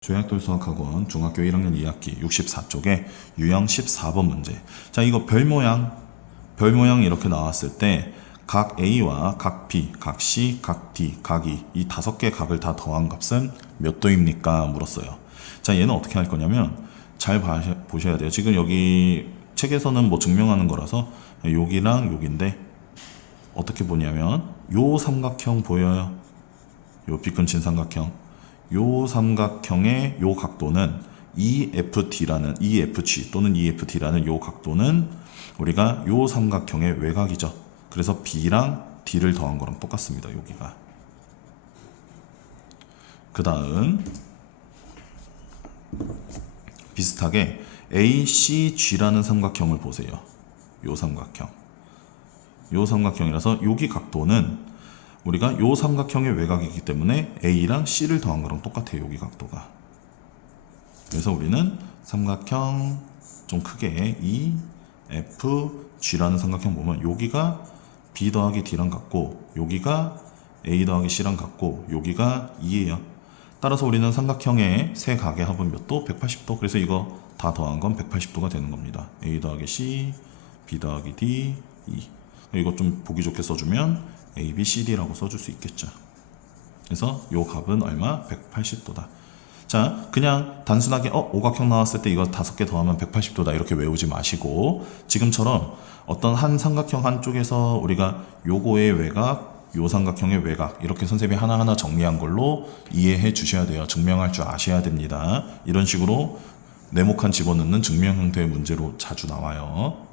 조약돌 수학학원 중학교 1학년 2학기 64쪽에 유형 14번 문제. 자, 이거 별 모양, 별 모양 이렇게 나왔을 때 각 A와 각 B, 각 C, 각 D, 각 E 이 다섯 개 각을 다 더한 값은 몇 도입니까? 물었어요. 자, 얘는 어떻게 할 거냐면 잘 봐, 보셔야 돼요. 지금 여기 책에서는 뭐 증명하는 거라서 여기랑 여기인데 어떻게 보냐면 요 삼각형 보여요? 요 빗근친 삼각형. 요 삼각형의 요 각도는 EFT라는 EFG 또는 EFT라는 요 각도는 우리가 요 삼각형의 외곽이죠. 그래서 B랑 D를 더한 거랑 똑같습니다. 여기가. 그 다음 비슷하게 ACG라는 삼각형을 보세요. 요 삼각형. 요 삼각형이라서 여기 각도는 우리가 요 삼각형의 외곽이기 때문에 A랑 C를 더한 거랑 똑같아요. 여기 각도가. 그래서 우리는 삼각형 좀 크게 E, F, G라는 삼각형 보면 여기가 B 더하기 D랑 같고 여기가 A 더하기 C랑 같고 여기가 2예요. 따라서 우리는 삼각형의 세 각의 합은 몇 도? 180도. 그래서 이거 다 더한 건 180도가 되는 겁니다. A 더하기 C, B 더하기 D, E. 이거 좀 보기 좋게 써주면 A, B, C, D라고 써줄 수 있겠죠. 그래서 요 값은 얼마? 180도다. 자, 그냥 단순하게 어 오각형 나왔을 때 이거 다섯 개 더하면 180도다 이렇게 외우지 마시고 지금처럼 어떤 한 삼각형 한쪽에서 우리가 요거의 외곽, 요 삼각형의 외곽 이렇게 선생님이 하나하나 정리한 걸로 이해해 주셔야 돼요. 증명할 줄 아셔야 됩니다. 이런 식으로 네모칸 집어넣는 증명 형태의 문제로 자주 나와요.